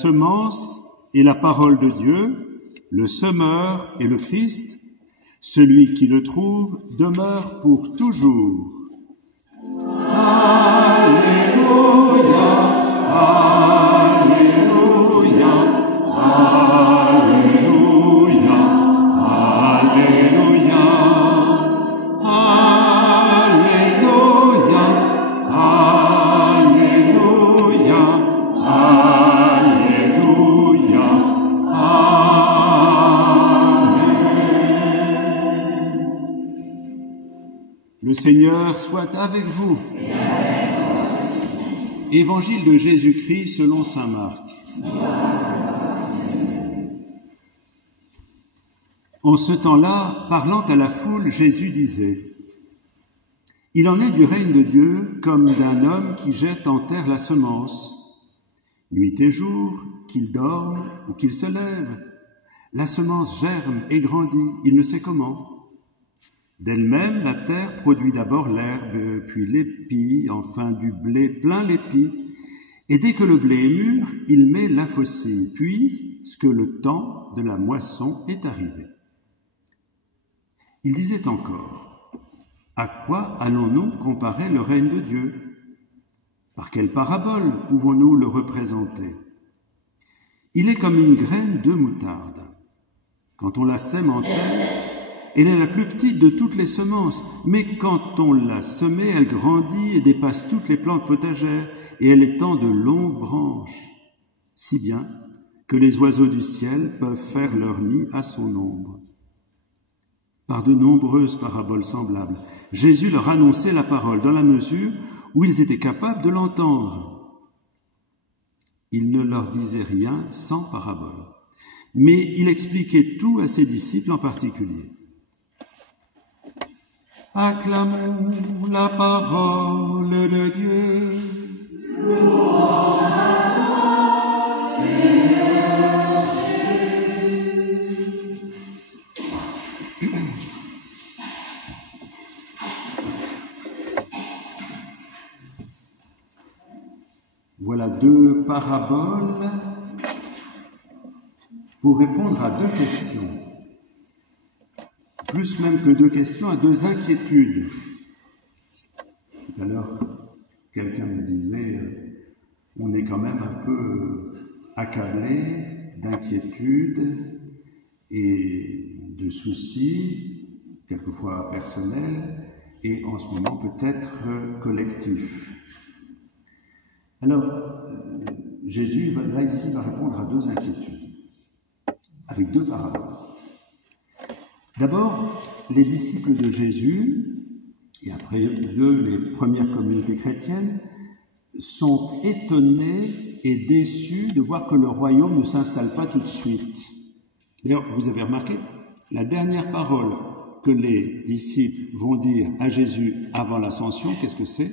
semence est la parole de Dieu, le semeur est le Christ, celui qui le trouve demeure pour toujours. Alléluia, Alléluia, Alléluia, Alléluia, Alléluia, Alléluia, Alléluia, Amen. Le Seigneur soit avec vous. Évangile de Jésus-Christ selon saint Marc. En ce temps-là, parlant à la foule, Jésus disait : « Il en est du règne de Dieu comme d'un homme qui jette en terre la semence. Nuit et jour, qu'il dorme ou qu'il se lève, la semence germe et grandit, il ne sait comment. D'elle-même, la terre produit d'abord l'herbe, puis l'épi, enfin du blé plein l'épi. Et dès que le blé est mûr, il met la faucille, puis, ce que le temps de la moisson est arrivé. » Il disait encore : « À quoi allons-nous comparer le règne de Dieu ? Par quelle parabole pouvons-nous le représenter ? Il est comme une graine de moutarde. Quand on la sème en terre, elle est la plus petite de toutes les semences, mais quand on l'a semée, elle grandit et dépasse toutes les plantes potagères, et elle étend de longues branches, si bien que les oiseaux du ciel peuvent faire leur nid à son ombre. » Par de nombreuses paraboles semblables, Jésus leur annonçait la parole dans la mesure où ils étaient capables de l'entendre. Il ne leur disait rien sans parabole, mais il expliquait tout à ses disciples en particulier. Acclamons la parole de Dieu. Louange à toi, Seigneur Jésus. Voilà deux paraboles pour répondre à deux questions. Plus même que deux questions, à deux inquiétudes. Tout à l'heure, quelqu'un me disait, on est quand même un peu accablé d'inquiétudes et de soucis, quelquefois personnels, et en ce moment peut-être collectifs. Alors, Jésus, là ici, va répondre à deux inquiétudes, avec deux paraboles. D'abord, les disciples de Jésus, et après eux, les premières communautés chrétiennes, sont étonnés et déçus de voir que le royaume ne s'installe pas tout de suite. D'ailleurs, vous avez remarqué, la dernière parole que les disciples vont dire à Jésus avant l'ascension, qu'est-ce que c'est ?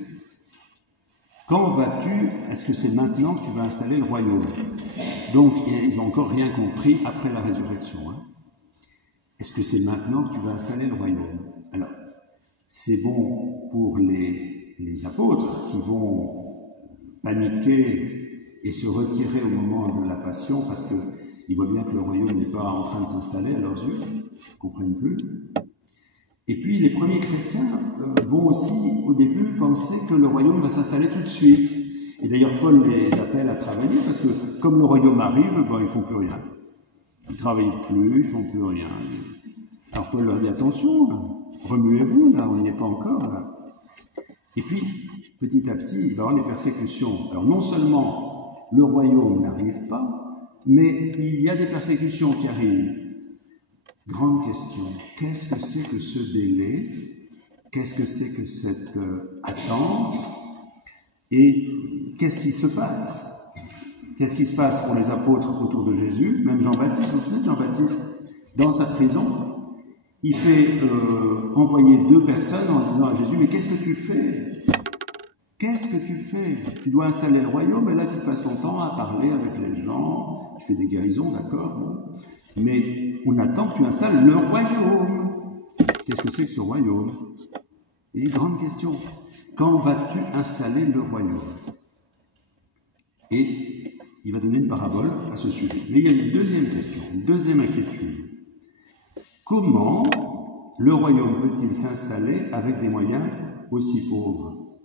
Quand vas-tu ? Est-ce que c'est maintenant que tu vas installer le royaume ? Donc, ils n'ont encore rien compris après la résurrection. Est-ce que c'est maintenant que tu vas installer le royaume ? Alors, c'est bon pour les apôtres qui vont paniquer et se retirer au moment de la passion parce qu'ils voient bien que le royaume n'est pas en train de s'installer à leurs yeux, ils ne comprennent plus. Et puis les premiers chrétiens vont aussi au début penser que le royaume va s'installer tout de suite. Et d'ailleurs Paul les appelle à travailler parce que comme le royaume arrive, ils ne font plus rien. Ils ne travaillent plus, ils ne font plus rien. Alors Paul leur dit attention, remuez-vous, là, on n'y est pas encore. Là. Et puis, petit à petit, il va y avoir des persécutions. Alors non seulement le royaume n'arrive pas, mais il y a des persécutions qui arrivent. Grande question, qu'est-ce que c'est que ce délai ? Qu'est-ce que c'est que cette attente ? Et qu'est-ce qui se passe ? Qu'est-ce qui se passe pour les apôtres autour de Jésus ? Même Jean-Baptiste, vous vous souvenez de Jean-Baptiste ? Dans sa prison, il fait envoyer deux personnes en disant à Jésus « Mais qu'est-ce que tu fais ? Qu'est-ce que tu fais ? Tu dois installer le royaume et là tu passes ton temps à parler avec les gens, tu fais des guérisons, d'accord, bon. Mais on attend que tu installes le royaume. Qu'est-ce que c'est que ce royaume ? Et grande question, quand vas-tu installer le royaume ? Et il va donner une parabole à ce sujet. Mais il y a une deuxième question, une deuxième inquiétude. Comment le royaume peut-il s'installer avec des moyens aussi pauvres?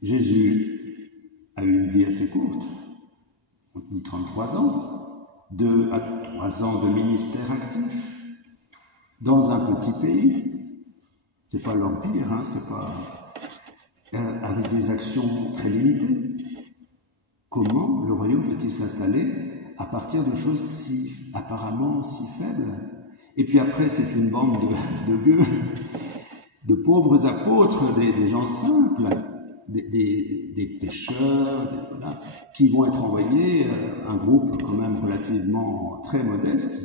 Jésus a eu une vie assez courte, on dit 33 ans, 2 à 3 ans de ministère actif, dans un petit pays. C'est pas l'Empire, c'est pas avec des actions très limitées. Comment le royaume peut-il s'installer à partir de choses apparemment si faibles? Et puis après, c'est une bande de gueux, de pauvres apôtres, des gens simples, des pêcheurs, voilà, qui vont être envoyés, un groupe quand même relativement très modeste,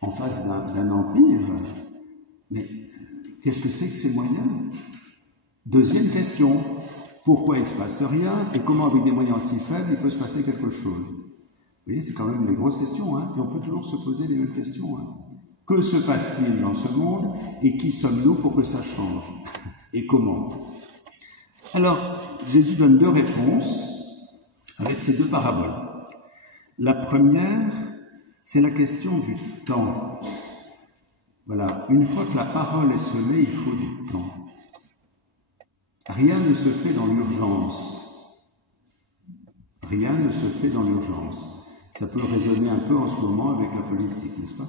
en face d'un empire. Mais qu'est-ce que c'est que ces moyens? Deuxième question, pourquoi il ne se passe rien et comment avec des moyens aussi faibles il peut se passer quelque chose? Vous voyez, c'est quand même les grosses questions, et on peut toujours se poser les mêmes questions. Que se passe-t-il dans ce monde et qui sommes-nous pour que ça change? Et comment? Alors, Jésus donne 2 réponses avec ces 2 paraboles. La première, c'est la question du temps. Voilà, une fois que la parole est semée, il faut du temps. Rien ne se fait dans l'urgence. Rien ne se fait dans l'urgence. Ça peut résonner un peu en ce moment avec la politique, n'est-ce pas?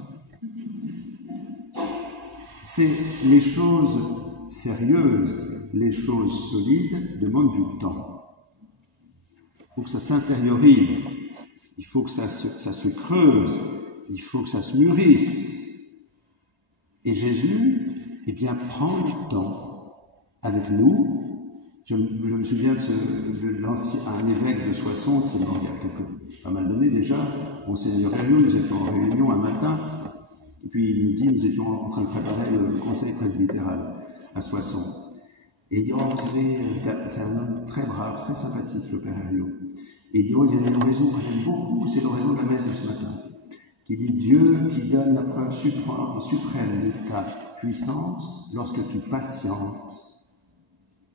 C'est les choses sérieuses, les choses solides demandent du temps. Il faut que ça s'intériorise, il faut que ça se creuse, il faut que ça se mûrisse. Et Jésus, prend le temps avec nous. Je me souviens un évêque de Soissons, qui il y a pas mal d'années déjà, Monseigneur Herriot, nous étions en réunion un matin, et puis il nous dit, nous étions en train de préparer le conseil presbytéral à Soissons. Et il dit, vous savez, c'est un homme très brave, très sympathique, le père Herriot. Et il dit, il y a une oraison que j'aime beaucoup, c'est l'oraison de la messe de ce matin, qui dit, Dieu qui donne la preuve suprême de ta puissance lorsque tu patientes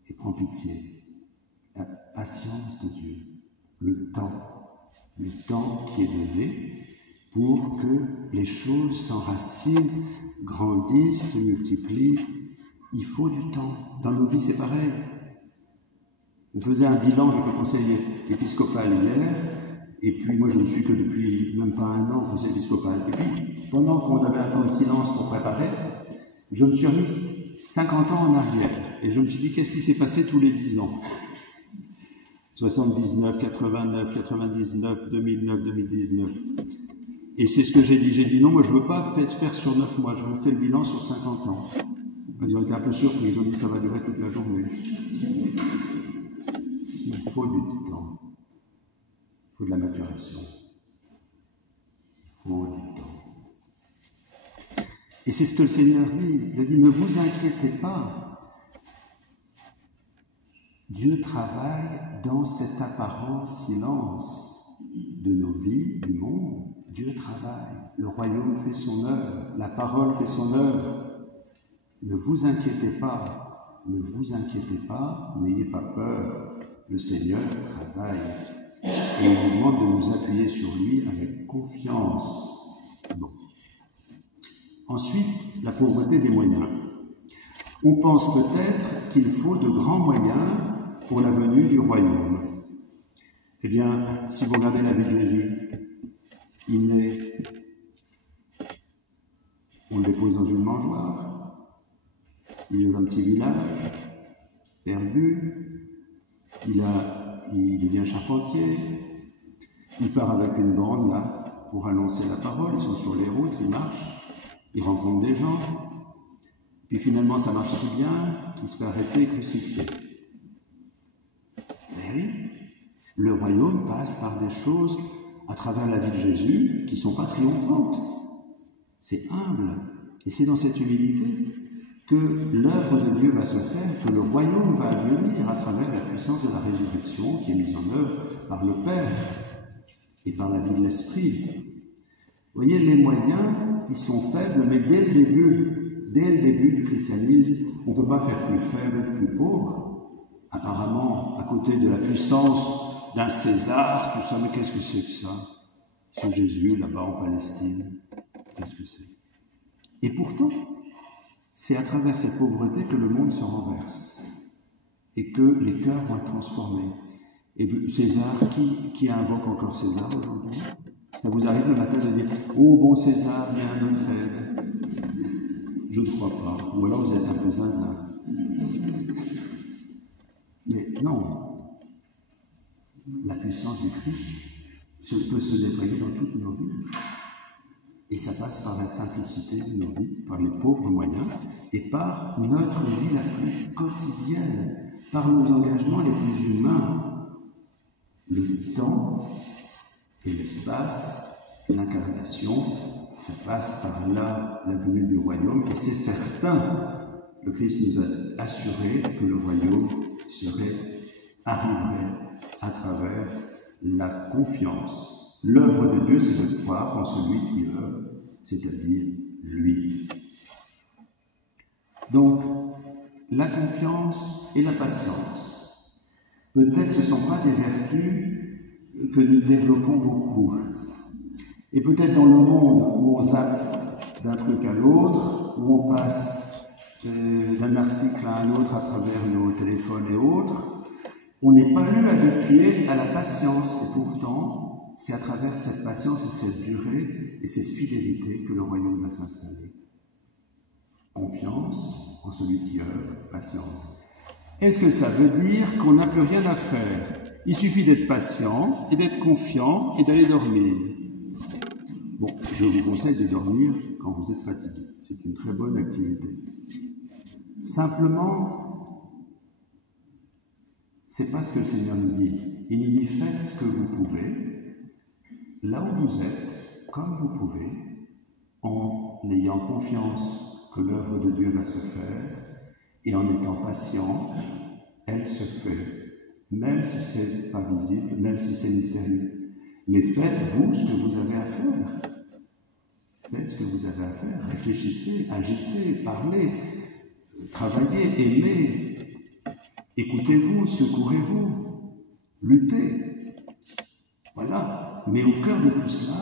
et prends pitié. La patience de Dieu, le temps qui est donné pour que les choses s'enracinent, grandissent, se multiplient. Il faut du temps. Dans nos vies, c'est pareil. On faisait un bilan avec le conseil épiscopal hier, et puis moi je ne suis que depuis même pas 1 an au conseil épiscopal. Et puis, pendant qu'on avait un temps de silence pour préparer, je me suis remis 50 ans en arrière, et je me suis dit, qu'est-ce qui s'est passé tous les 10 ans? 79, 89, 99, 2009, 2019. Et c'est ce que j'ai dit. J'ai dit, non, moi je ne veux pas faire sur 9 mois, je vous fais le bilan sur 50 ans. Ils ont été un peu surpris, ils ont dit, ça va durer toute la journée. Il faut du temps. Il faut de la maturation. Il faut du temps. Et c'est ce que le Seigneur dit. Il a dit, ne vous inquiétez pas. Dieu travaille dans cet apparent silence de nos vies, du monde. Dieu travaille. Le royaume fait son œuvre. La parole fait son œuvre. Ne vous inquiétez pas. Ne vous inquiétez pas. N'ayez pas peur. Le Seigneur travaille. Et il nous demande de nous appuyer sur lui avec confiance. Bon. Ensuite, la pauvreté des moyens. On pense peut-être qu'il faut de grands moyens pour la venue du royaume. Eh bien, si vous regardez la vie de Jésus, il naît, on le dépose dans une mangeoire, il est dans un petit village, perdu, il devient charpentier, il part avec une bande là pour annoncer la parole, ils sont sur les routes, ils marchent, ils rencontrent des gens, puis finalement ça marche si bien qu'il se fait arrêter et crucifier. Mais oui, le royaume passe par des choses à travers la vie de Jésus qui ne sont pas triomphantes. C'est humble, et c'est dans cette humilité que l'œuvre de Dieu va se faire, que le royaume va advenir à travers la puissance de la résurrection qui est mise en œuvre par le Père et par la vie de l'Esprit. Vous voyez, les moyens, ils sont faibles, mais dès le début du christianisme, on ne peut pas faire plus faible, plus pauvre. Apparemment, à côté de la puissance d'un César, tout ça. Mais qu'est-ce que c'est que ça? Ce Jésus, là-bas en Palestine, qu'est-ce que c'est? Et pourtant, c'est à travers cette pauvreté que le monde se renverse et que les cœurs vont être transformés. Et César, qui invoque encore César aujourd'hui? Ça vous arrive le matin de dire « Oh bon César, viens à notre aide ». Je ne crois pas. Ou alors vous êtes un peu zinzin. Mais non. La puissance du Christ peut se déployer dans toutes nos vies. Et ça passe par la simplicité de nos vies, par les pauvres moyens, et par notre vie la plus quotidienne, par nos engagements les plus humains. Le temps et l'espace, l'incarnation, ça passe par là, la venue du royaume, et c'est certain, le Christ nous a assuré que le royaume arriverait à travers la confiance. L'œuvre de Dieu, c'est de croire en celui qui œuvre, c'est-à-dire lui. Donc, la confiance et la patience, peut-être ce ne sont pas des vertus que nous développons beaucoup. Et peut-être dans le monde où on zappe d'un truc à l'autre, où on passe d'un article à un autre à travers nos téléphones et autres, on n'est pas habitué à la patience. Et pourtant, c'est à travers cette patience et cette durée et cette fidélité que le royaume va s'installer. Confiance en celui qui œuvre, patience. Est-ce que ça veut dire qu'on n'a plus rien à faire? Il suffit d'être patient et d'être confiant et d'aller dormir. Bon, je vous conseille de dormir quand vous êtes fatigué. C'est une très bonne activité. Simplement, c'est pas ce que le Seigneur nous dit. Il nous dit, faites ce que vous pouvez, là où vous êtes, comme vous pouvez, en ayant confiance que l'œuvre de Dieu va se faire, et en étant patient, elle se fait. Même si ce n'est pas visible, même si c'est mystérieux. Mais faites-vous ce que vous avez à faire. Faites ce que vous avez à faire. Réfléchissez, agissez, parlez, travaillez, aimez. Écoutez-vous, secourez-vous, luttez. Voilà. Mais au cœur de tout cela,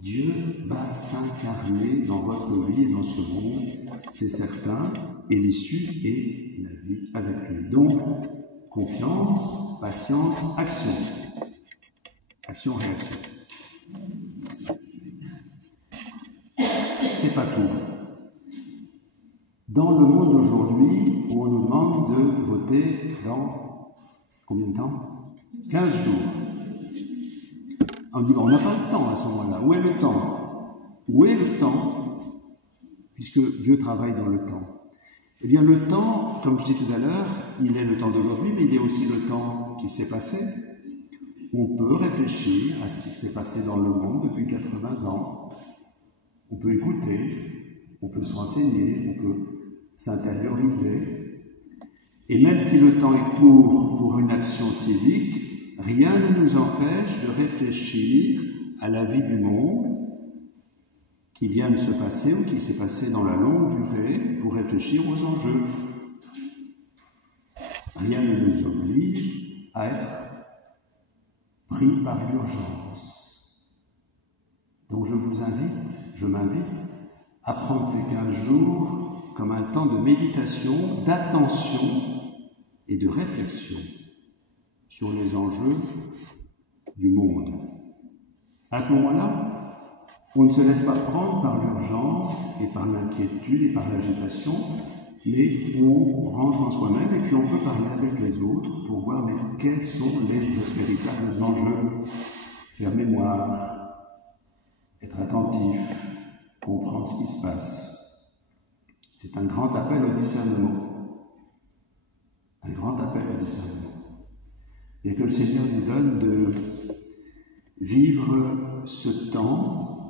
Dieu va s'incarner dans votre vie et dans ce monde, c'est certain, et l'issue est la vie avec lui. Donc, confiance, patience, action. Action-réaction. C'est pas tout. Dans le monde d'aujourd'hui, où on nous demande de voter dans combien de temps? 15 jours. On dit, bon, on n'a pas le temps à ce moment-là. Où est le temps? Où est le temps? Puisque Dieu travaille dans le temps. Eh bien, le temps, comme je dis tout à l'heure, il est le temps d'aujourd'hui, mais il est aussi le temps qui s'est passé. On peut réfléchir à ce qui s'est passé dans le monde depuis 80 ans. On peut écouter, on peut se renseigner, on peut s'intérioriser. Et même si le temps est court pour une action civique, rien ne nous empêche de réfléchir à la vie du monde qui vient de se passer ou qui s'est passé dans la longue durée pour réfléchir aux enjeux. Rien ne nous oblige à être pris par l'urgence. Donc je m'invite à prendre ces 15 jours comme un temps de méditation, d'attention et de réflexion sur les enjeux du monde. À ce moment-là, on ne se laisse pas prendre par l'urgence et par l'inquiétude et par l'agitation, mais on rentre en soi-même et puis on peut parler avec les autres pour voir mais quels sont les véritables enjeux. Faire mémoire, être attentif, comprendre ce qui se passe. C'est un grand appel au discernement. Un grand appel au discernement. Et que le Seigneur nous donne de vivre ce temps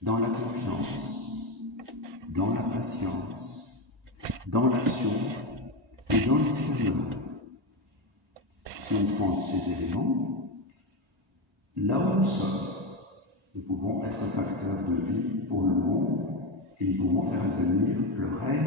dans la confiance, dans la patience, dans l'action et dans le discernement. Si on prend ces éléments, là où nous sommes, nous pouvons être un facteur de vie pour le monde et nous pouvons faire advenir le règne